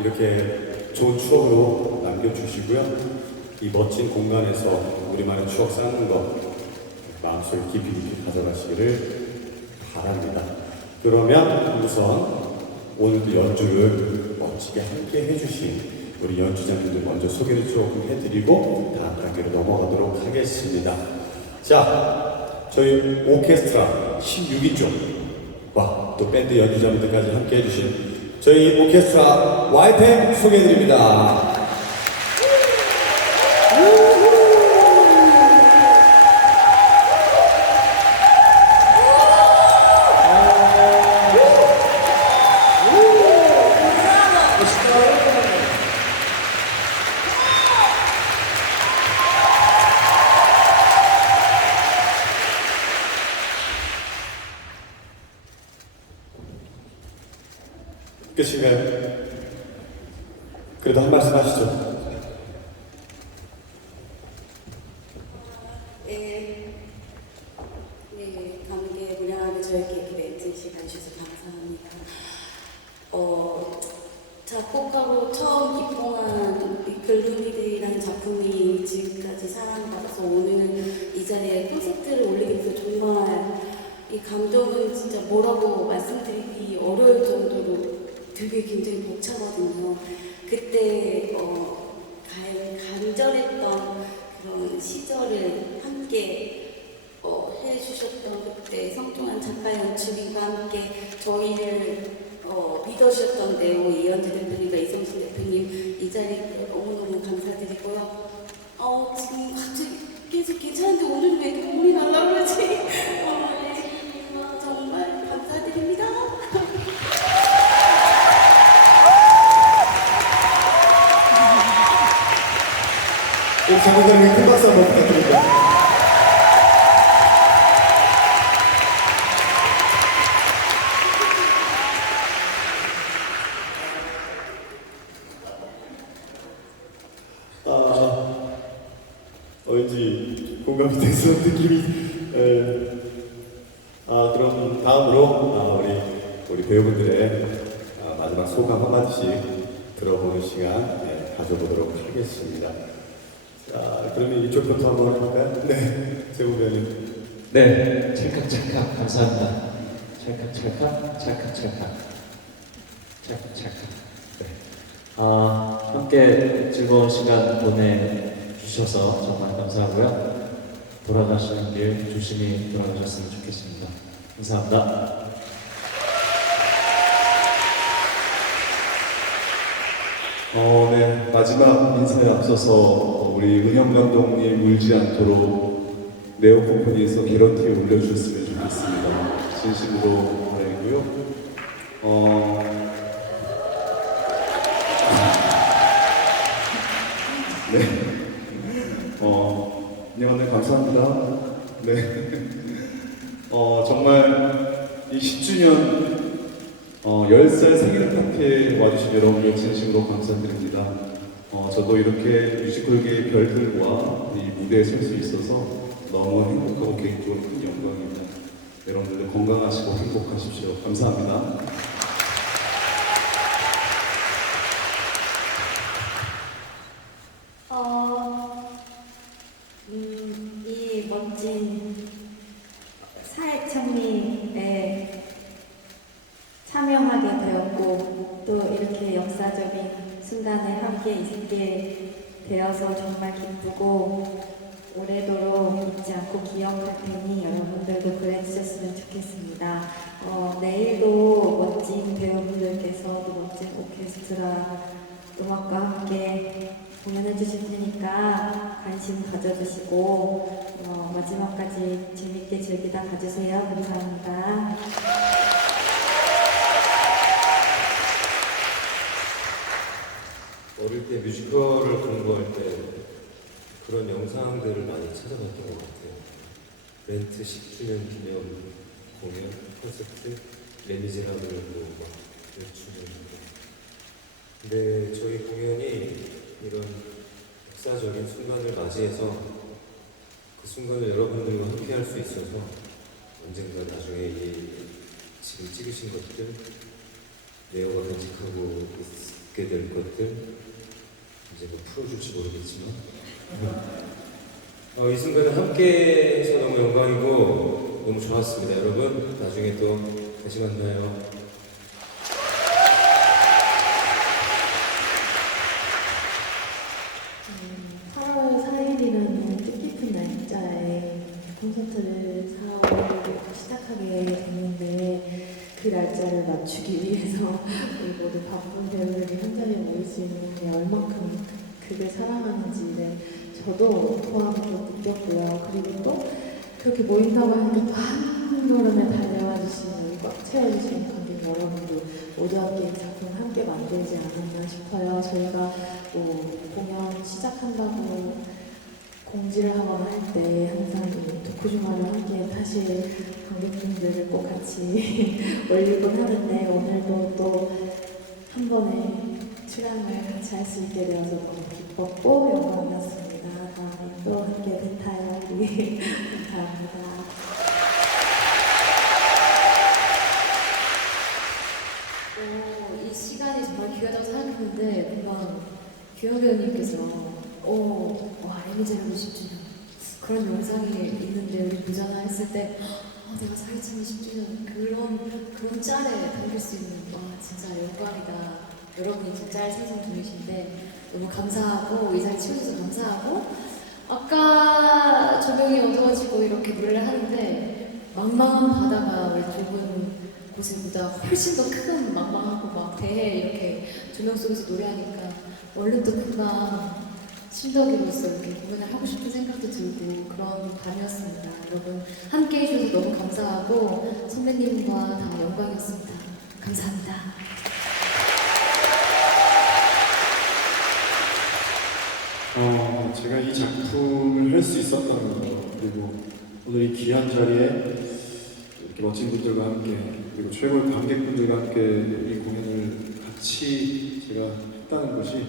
이렇게 좋은 추억으로 남겨주시고요. 이 멋진 공간에서 우리만의 추억 쌓는 것 마음속에 깊이 깊이 가져가시기를 바랍니다. 그러면 우선 오늘도 연주를 멋지게 함께 해주신 우리 연주자님들 먼저 소개를 조금 해드리고 다음 단계로 넘어가도록 하겠습니다. 자, 저희 오케스트라 16인조와 또 밴드 연주자분들까지 함께 해주신 저희 오케스트라 YPM 소개해드립니다. 끝인가요? 그래도 한 말씀 하시죠. 네, 네, 감개 무량하게 저에게 이렇게 멘트 시간 주셔서 감사합니다. 어, 작곡가로 처음 입봉한 이 글루미드라는 작품이 지금까지 사랑받아서 오늘 이 자리에 콘서트를 올리게 돼서 정말 이 감동은 진짜 뭐라고 말씀드리기 어려울 정도로 되게 굉장히 벅차거든요. 그때 어, 간- 간절했던 그런 시절을 함께 어, 해주셨던 그때 성동환 작가 연출님과 함께 저희를 어, 믿어주셨던 네오 이현재 대표님과 이성순 대표님 이 자리에 너무너무 감사드리고요. 어, 지금 갑자기 계속 괜찮은데 오늘 왜 눈물이 날라 그러지? 어, 네, 어, 정말 감사드립니다. 꼭 장군장님 큰 박수 한번 부탁드립니다. 아, 되는 느낌이. 에, 아, 그럼 다음으로 아, 우리 우리 배우분들의 아, 마지막 소감 한마디씩 들어보는 시간 네, 가져보도록 하겠습니다. 자, 그러면 이쪽부터 한번 해볼까요? 네, 재우 배우님. 네, 찰칵 찰칵 감사합니다. 찰칵 찰칵, 찰칵 찰칵, 찰칵 찰칵. 네. 아, 함께 즐거운 시간 보내 주셔서 정말 감사하고요. 돌아가시는 길 조심히 돌아가셨으면 좋겠습니다. 감사합니다. 어, 네. 마지막 인사에 앞서서 우리 은영 감독님 울지 않도록 네오 컴퍼니에서 개런티 올려주셨으면 좋겠습니다. 진심으로 바라고요. 어, 18살 생일 파티에 와주신 여러분 진심으로 감사드립니다. 어, 저도 이렇게 뮤지컬계의 별들과 이 무대에 설 수 있어서 너무 행복하고 개인적으로 큰 영광입니다. 여러분들도 건강하시고 행복하십시오. 감사합니다. 기쁘고 오래도록 잊지 않고 기억할 테니 여러분들도 그래주셨으면 좋겠습니다. 어, 내일도 멋진 배우분들께서 또 멋진 오케스트라 음악과 함께 공연해 주실 테니까 관심 가져주시고 어, 마지막까지 재밌게 즐기다 가주세요. 감사합니다. 어릴 때 뮤지컬을 공부할 때 그런 영상들을 많이 찾아봤던 것 같아요. 렌트 10주년 기념 공연, 콘서트, 레미제라블도 막 연출을 근데 저희 공연이 이런 역사적인 순간을 맞이해서 그 순간을 여러분들과 함께 할 수 있어서 언젠가 나중에 이 지금 찍으신 것들 네오가 간직하고 있, 듣게 될 것들 이제 뭐 풀어줄지 모르겠지만 어, 이 순간을 함께 해서 너무 영광이고 너무 좋았습니다 여러분 나중에 또 다시 만나요. 8월 4일이라는 뜻깊은 날짜에 콘서트를 4월부터 시작하게 됐는데 그 날짜를 맞추기 위해서 우리 모두 바쁜 배우들이 한 자리에 모일 수 있는 게 얼만큼 그를 사랑하는지를 저도 포함해서 느꼈고요. 그리고 또 그렇게 모인다고 하니까 또한 걸음에 달려와 주시는 꽉 채워주시는 관객 여러분들 모두 함께 이 작품 함께 만들지 않았나 싶어요. 저희가 뭐 공연 시작한다고 공지를 하거나 할 때 항상 이 도쿠주마를 함께 하실 관객분들을 꼭 같이 올리곤 하는데 오늘도 또 한 번에 출연을 같이 할 수 있게 되어서 너무 기뻤고 영광이었습니다. 다음에 또 함께 뵙타요 우리 감사합니다. 어, 이 시간이 정말 귀하다고 생각했는데 뭔가 규현 배우님께서 어, 와 레미제라고 10주년 그런 영상이 있는데 우리 보잖아 했을 때 아, 내가 사회참이 10주년 그런 그런 짤에 담길 수 있는 와 진짜 영광이다 여러분이 진짜 짤 생성 중이신데 너무 감사하고 이 자리 치워주셔서 감사하고 아까 조명이 어두워지고 이렇게 노래를 하는데 망망한 바다가 왜 좁은 곳에보다 훨씬 더 큰 망망하고 막 대해 이렇게 조명 속에서 노래하니까 얼른 또 금방 심덕이로서 이렇게 공연을 하고 싶은 생각도 들고 그런 밤이었습니다. 여러분 함께 해주셔서 너무 감사하고 선배님과 다 영광이었습니다. 감사합니다. 어, 제가 이 작품을 할 수 있었다는 거 그리고 오늘 이 귀한 자리에 이렇게 멋진 분들과 함께 그리고 최고의 관객분들과 함께 이 공연을 같이 제가 했다는 것이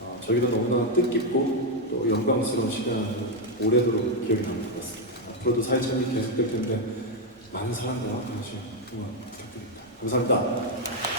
어, 저희도 너무나 뜻깊고 또 영광스러운 시간 오래도록 기억이 남을 것 같습니다. 앞으로도 사회참이 계속될 텐데 많은 사랑과 관심 응원 부탁드립니다. 감사합니다.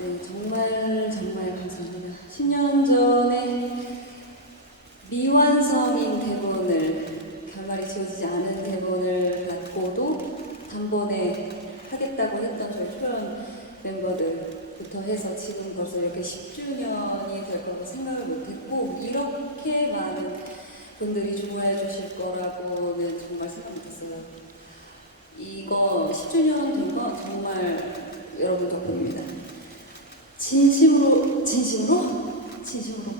네, 정말 정말 감사합니다. 10년 전에 미완성인 대본을 결말이 지어지지 않은 대본을 갖고도 단번에 하겠다고 했던 저희 출연 멤버들부터 해서 지금 벌써 이렇게 10주년이 될 거라고 생각을 못했고 이렇게 많은 분들이 좋아해 주실 거라고는 정말 생각 못했어요. 이거 10주년 된 건 정말 여러분 덕분입니다. 진심으로 진심으로 진심으로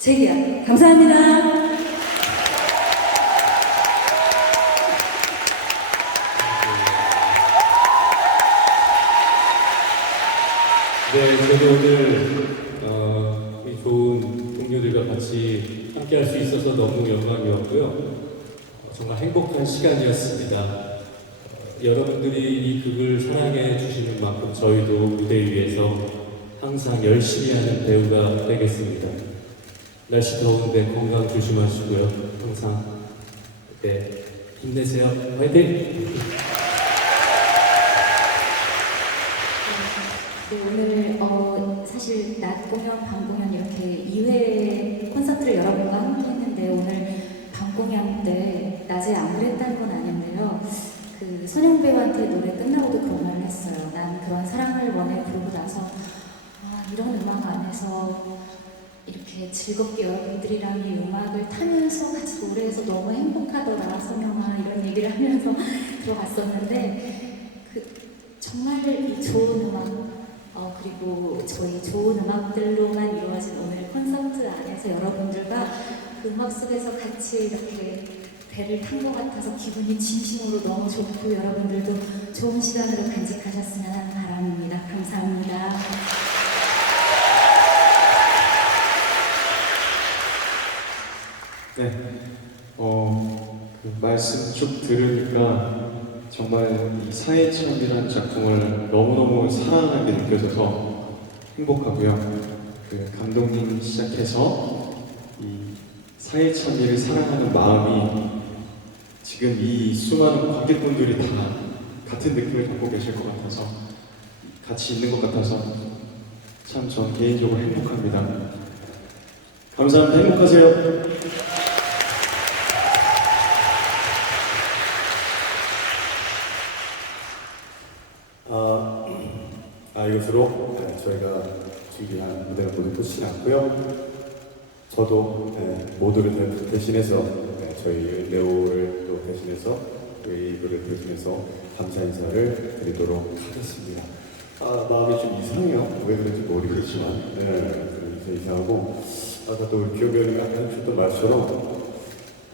제기야 감사합니다. 네, 저도 오늘 어, 이 좋은 동료들과 같이 함께 할 수 있어서 너무 영광이었고요. 어, 정말 행복한 시간이었습니다. 어, 여러분들이 이 극을 사랑해 주시는 만큼 저희도 무대 위에서 항상 열심히 하는 배우가 되겠습니다. 날씨 더운데 건강 조심하시고요. 항상 네, 힘내세요. 화이팅! 네, 오늘 어, 사실 낮 공연, 밤 공연 이렇게 2회 콘서트를 여러분과 함께 했는데 오늘 밤 공연 때 낮에 안 그랬다는 건 아닌데요. 그 선영 배우한테 노래 끝나고도 그런 말을 했어요. 난 그런 사랑을 원해 부르고 나서 아, 이런 음악 안에서 이렇게 즐겁게 여러분들이랑 이 음악을 타면서 같이 노래해서 너무 행복하더라 선영아 이런 얘기를 하면서 들어갔었는데 그 정말 이 좋은 음악 어, 그리고 저희 좋은 음악들로만 이루어진 오늘 콘서트 안에서 여러분들과 그 음악 속에서 같이 이렇게 배를 탄 것 같아서 기분이 진심으로 너무 좋고 여러분들도 좋은 시간으로 간직하셨으면 하는 바람입니다. 감사합니다. 네. 어, 그 말씀 쭉 들으니까 정말 이 사회참이라는 작품을 너무너무 사랑하게 느껴져서 행복하고요. 그 감독님 시작해서 이 사회참이를 사랑하는 마음이 지금 이 수많은 관객분들이 다 같은 느낌을 갖고 계실 것 같아서 같이 있는 것 같아서 참 전 개인적으로 행복합니다. 감사합니다. 행복하세요. 아, 아 이것으로 네, 저희가 준비한 무대가 모두 끝이 났고요. 저도 네, 모두를 대- 대신해서 네, 저희 레오를 또 대신해서 저희들을 대신해서 감사 인사를 드리도록 하겠습니다. 아 마음이 좀 이상해요. 왜 그런지 모르겠지만 네, 좀 이상하고 아까 또 기억이 아까 해주셨던 말처럼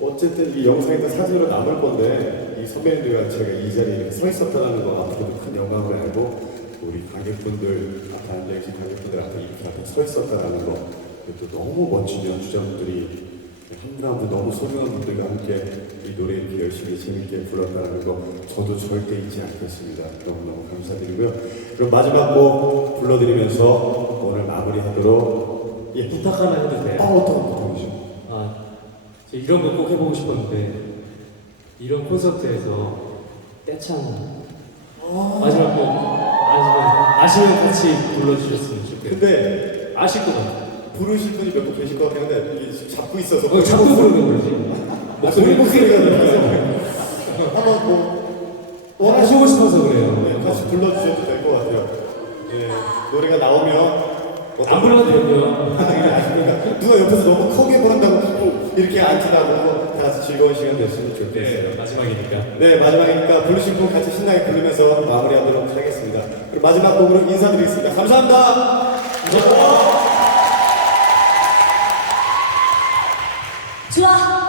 어쨌든 이 영상에도 사진으로 남을 건데 이 선배님들과 제가 이 자리에 이렇게 서 있었다는 거 앞으로도 큰 영광을 알고 우리 관객분들 앞에 앉아계신 관객분들 앞에 이렇게 앞에 서 있었다는 거 그것도 너무 멋진 연주자분들이 분 너무 소중한 분들과 함께 이 노래 이렇게 열심히 재밌게 불렀다는 거 저도 절대 잊지 않겠습니다. 너무너무 감사드리고요. 그럼 마지막 곡 불러드리면서 오늘 마무리하도록 예, 부탁 하나 해도 돼요? 아, 어떤 부탁이죠? 아, 저 이런 거 꼭 해보고 싶었는데 이런 콘서트에서 떼창 마지막 곡 아시면 아시면 같이 불러주셨으면 좋겠어요. 근데 아실 것 같아요. 부르실 분이 몇 분 계실 것 같긴 한데 이게 지금 잡고 있어서 어, 자꾸 부르는 거지. 목소리 목소리가 들려서 한번 뭐 원하시고 하시고 싶어서 그래요. 네, 같이 불러주셔도 될 것 같아요. 네, 노래가 나오면 안 불러도 되고요. 아십니까? 누가 옆에서 너무 크게 부른다고 이렇게 앉히다고 다 같이 즐거운 시간 됐으면 좋겠어요. 네, 마지막이니까. 네 마지막이니까 부르신 분 같이 신나게 부르면서 마무리하도록 하겠습니다. 그럼 마지막 곡으로 인사드리겠습니다. 감사합니다. 할 게.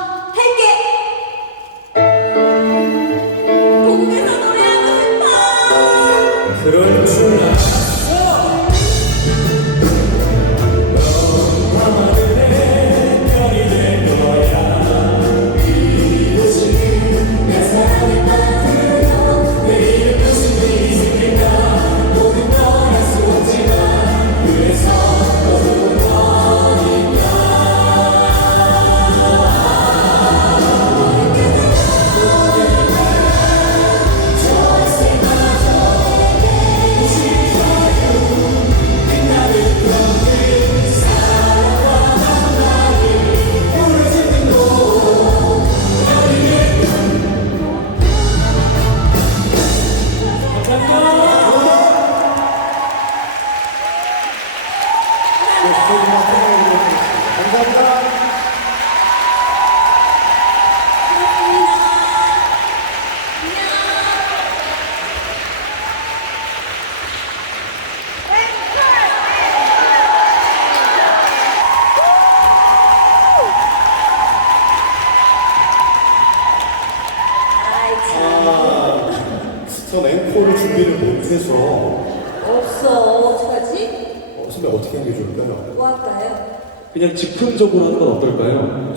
그냥 즉흥적으로 하는 건 어떨까요?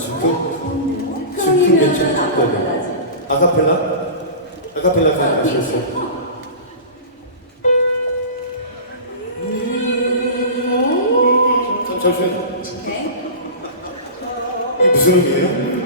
이면은 괜찮을 아까까지. 아카펠라? 아카펠라 가능하시겠어요? 잠- 잠시만요. 네. 이게 무슨 음이에요?